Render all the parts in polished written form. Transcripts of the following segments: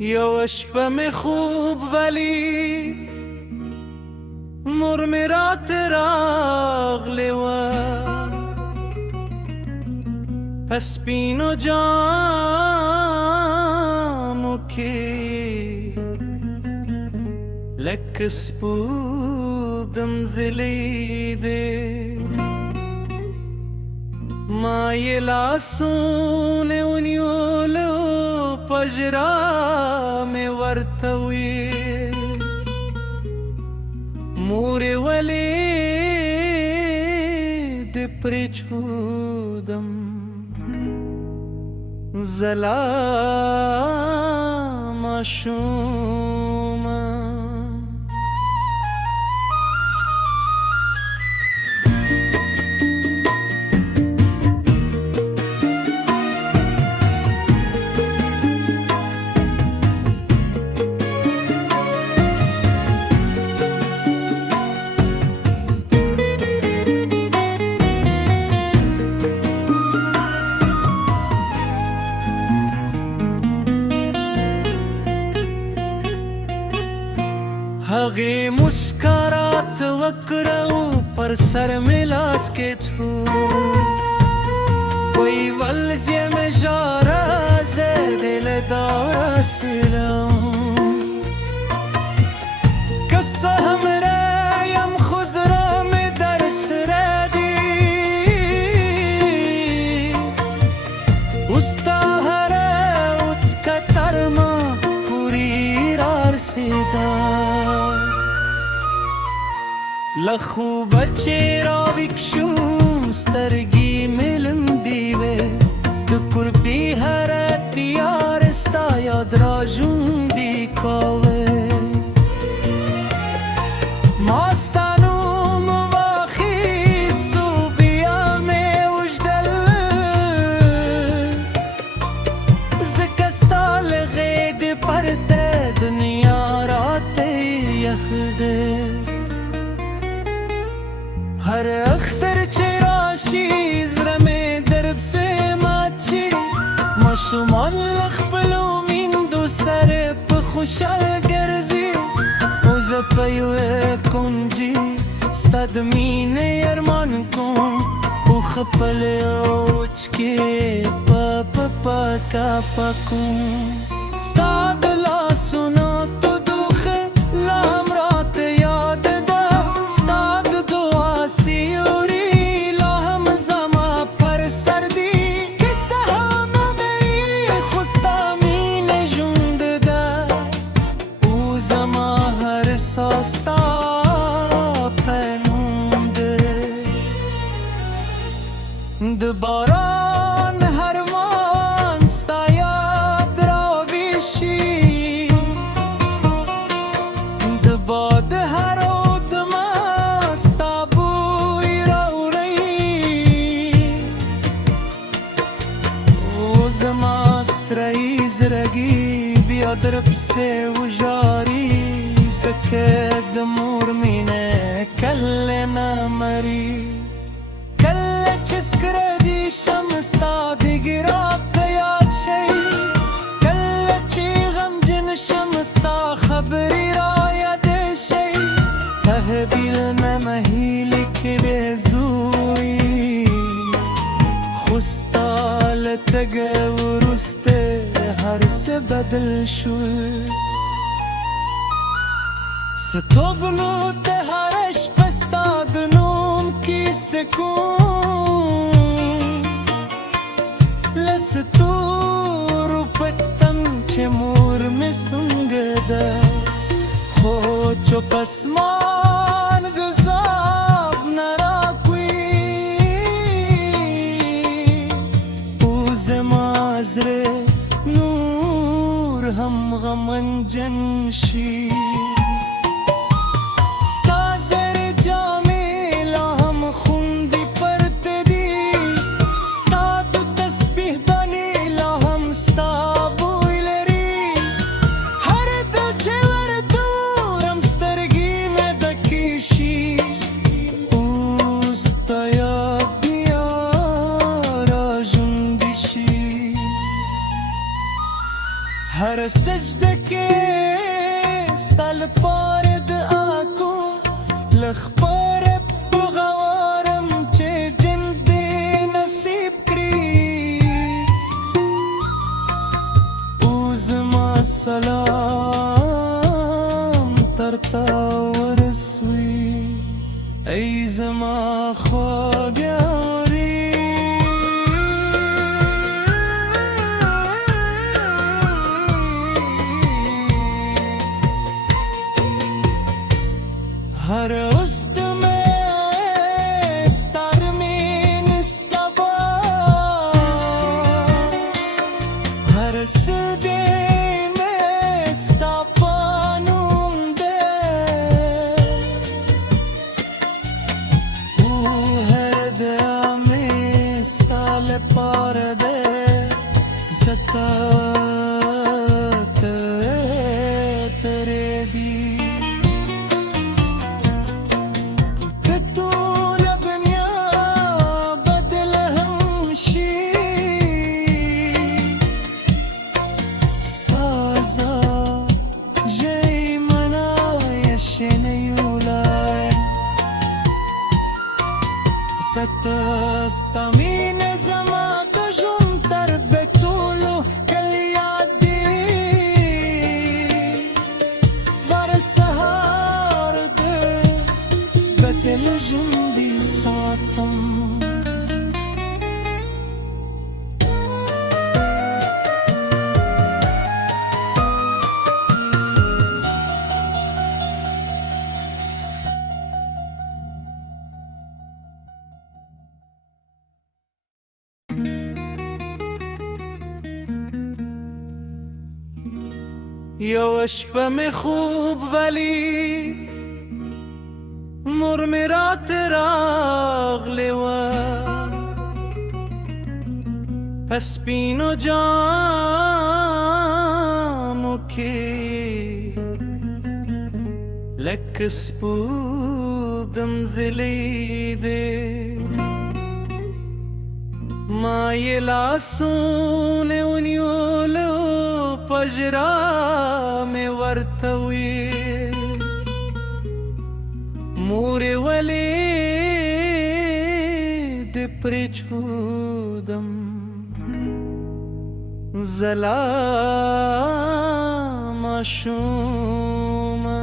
یو شپه می خوب ولی مرمرات راغلی و پس پینو جامو کی لک سپودم زلیده ما یې لاسونه ونیولو پژرا مې ورته ویل مورې ولې دې پرېښودم زه لا ماشومه هغې مسکرات وکړو پر سر مې لاس کېښود وی ولزې مې ژاره زه دې له داسې لم که څه هم یم خو زړه مې در سره دی اوس ستا هره وڅکه تر ما پورې رارسېده له خوبه چې راویښ شوم سترګې مې لمدې وې د قربي هره تیار ستا یاد را ژوندې کاوه ما ستا نوم واخیستو بیا مې اوږدل ځکه ستا له غېږې پرته دنیا راته یخ دی هر اختر چې راشي زړه مې درپسې ماچي ماشومان له خپلو میندو سره په خوشحال ګرځي او زه په یوه کونجي ستا د مینې ارمان کوم اوښه په اوچکې په پاکه پاکوم ستا د لاسونو تودوخه لا هم راته یاد ده ستا د دعا سیوري لا هم زما پر سر دی کیسه هم لري خو ستا مینه ژوند ده او زما هر ساه ستا په نوم ده د باران هر مان ستا یاد راویشي د باد هر دمه ستا بوی راوړی او زما سترۍ زړګي بیا درپسې وژاړي ځکه د مور مینه کله نه مري کله چې سکرجي شم ستا دیګې راته یاد شي کله چې غمجن شم ستا خبرې را یادې شي تحویل مې مهیلې کې بېزوی خو ستا له تګه وروسته هر څه بدل شول ستوبلو ته هره شپه ستا د نوم کیسه کوم له ستورو پټم چې مور مې څنګه ده خو چوپ اسمان غضب نه راکوي او زما زړه نور هم غمجن شي ستا زړه جامې لا هم خوندې پرته دي ستا د تسبیح دانې لا هم ستا بوی لري هر دل چې ورته ورم سترګې مې ډکې شي اوس ستا یاد بیا را ژوندې شي هر هر سجده کې ستا لپاره دعا کوم لږ پاره په غوارم چې جنت دې نصیب کړي او زما سلام درته ورسوي ای زما خواږه هر وست میں ستار میں نستبا هر سدے میں ستاپانوم دے او هر دعا میں ستال پار دے زتا ترے دی ستا مینه زما د ژوند تر ټولو کلی یاد دی هر سهار د بدل ژوندي ساتم یو شپه می خوب ولی مور می رات راغلی و پس پینو جامو کی لک سپودم زلیده ما یې لاسونه ونیولو پژرا مې ورته ویل مورې ولې دې پرېښودم زه لا ماشومه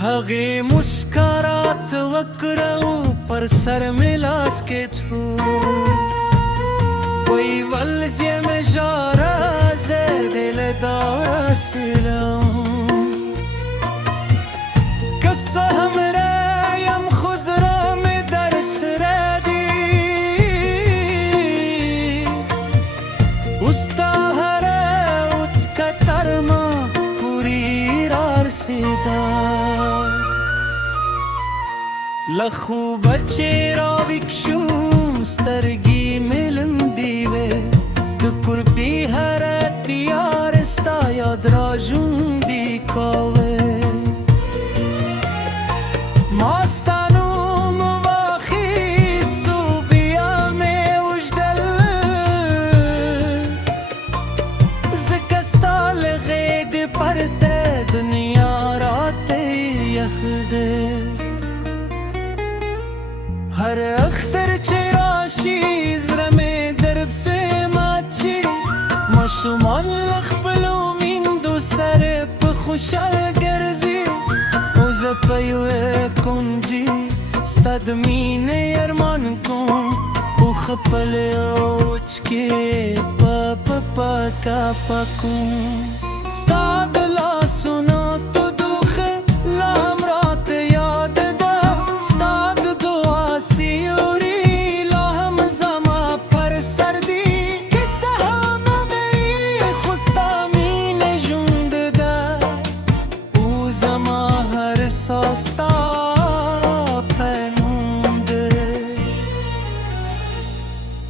هغې مسکرات وکړو پر سر مې لاس کېښود وی ولزې مې ژاره زه دې له داسې لم که څه هم یم خو زړه مې در سره دی اوس تا هره وڅکه تر ما پورې رارسېده له خوبه چې راویښ شوم سترګې مې لمدې وې د قربي هره تیار ستا یاد را ژوندي کاوه ما ستا نوم واخیستو بیا مې وژدل ځکه ستا له غېږې پرته دنیا راته یخ دی هر اختر چې راشي زړه مې درپسې ماچي ماشومان له خپلو میندو سره په خوشحال ګرځي او زه په یوه کونجي ستا د مینې ارمان کوم اوښه په لوچ کې په پاکه پاکوم ستا د لاسونو تودوخه لا هم راته یاد ده ستا د دعا سیوري لا هم زما پر سر دی کیسه هم لري خو ستا مینې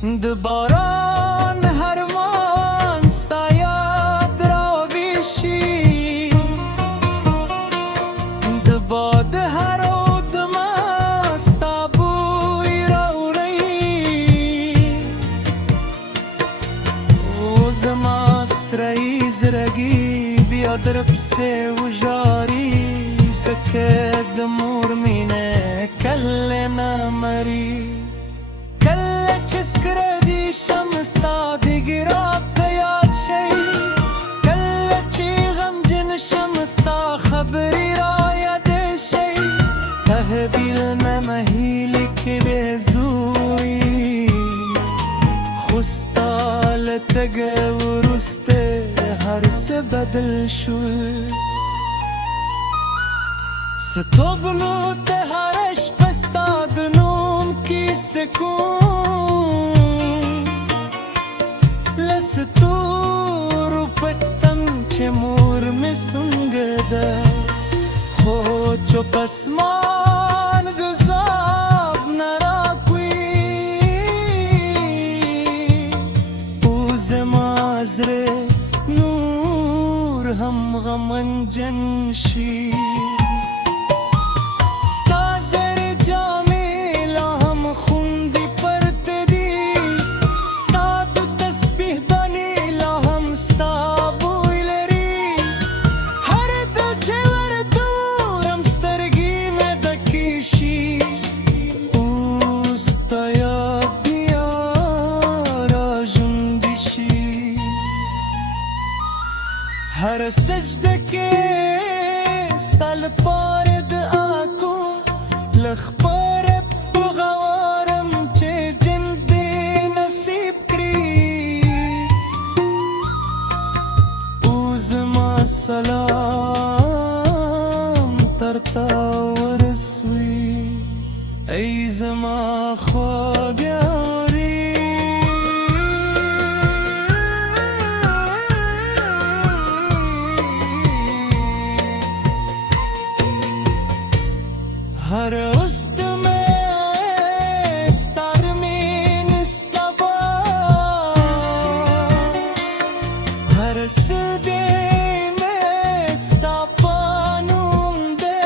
د باران هرمان ستا یاد راویشي د باد هر دمه ستا بوی راوړی او زما سترۍ زړګي بیا در پسې وژاړي ځکه د مور مینه کله نه مري کله چې سکرجي شم ستا دیګ راته یاد شي کله چې غمجن شم ستا خبرې را یاد شي تحویل مې مهیلې کې بېزوی خو ستا له تګه وروسته هر څه بدل شول ستوبلو ته هره شپه ستا د نوم کیسه کوم له ستورو پټتم چې مور مې څنګه ده خو چوپ اسمان ګذاب نه راکوي او زما زړه نور هم غمجن شي هر سجده کې ستا لپاره دعا کوم له خپاره په غوارم چې جنت دې نصیب کړي او زما سلام درته ورسوي ای زما خواږه هر اوست میں ستار مین استبا هر سدے میں ستاپانوم دے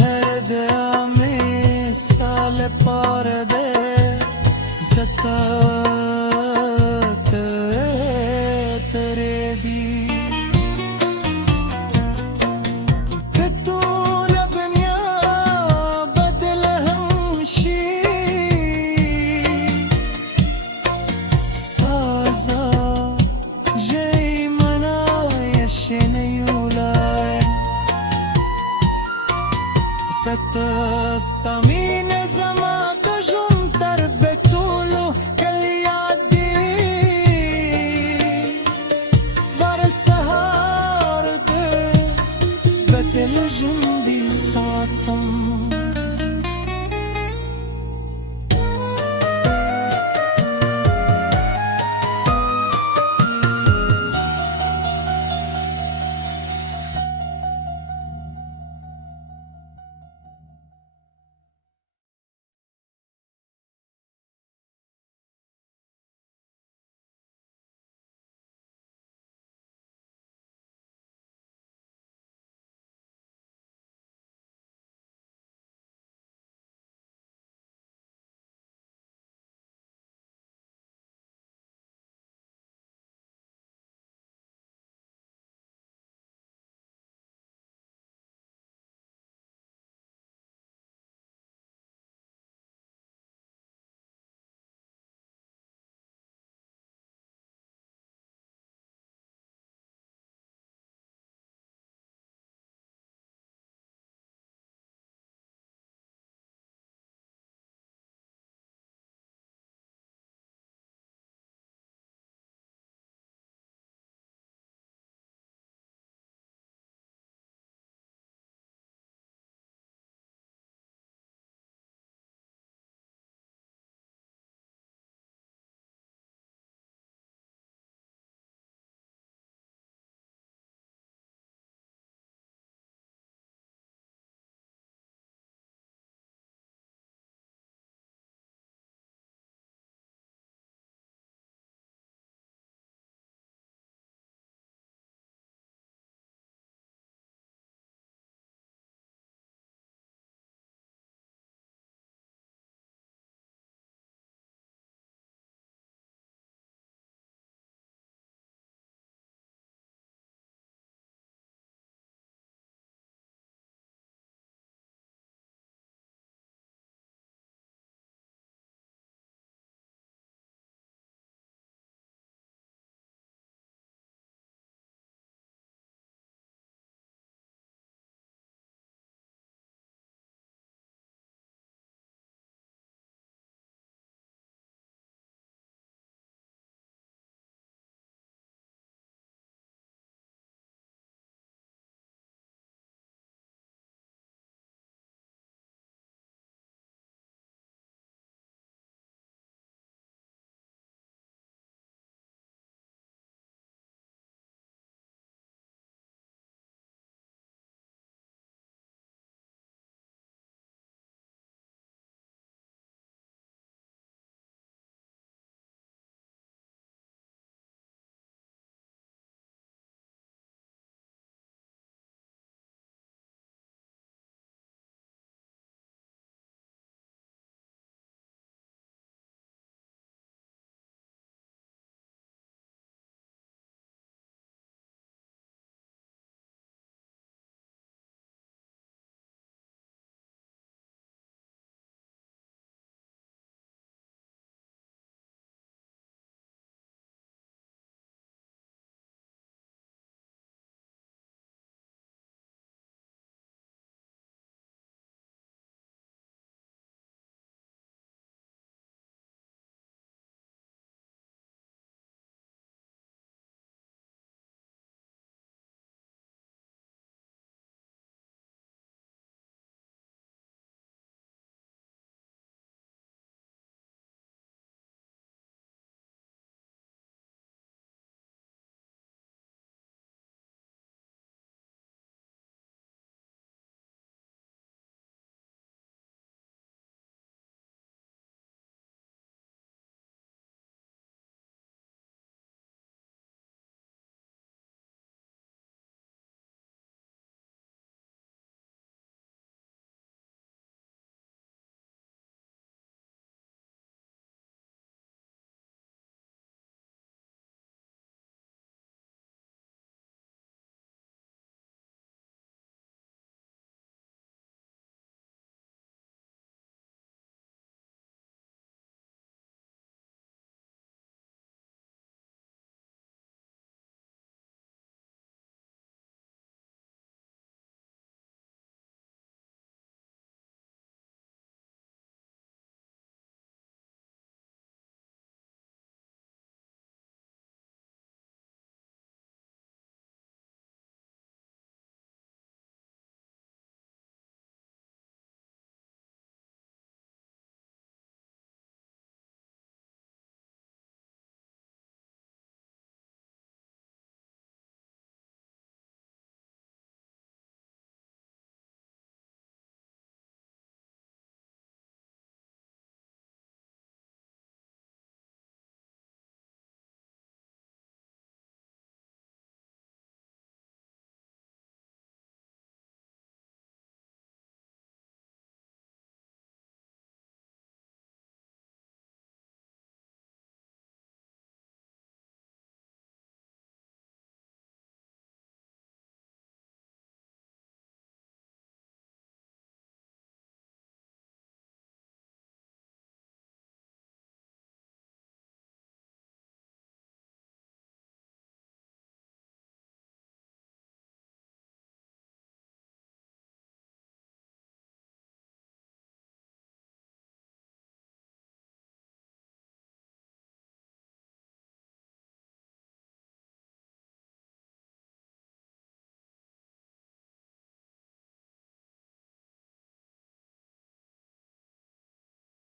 هر دیا میں ستال پار دے زتا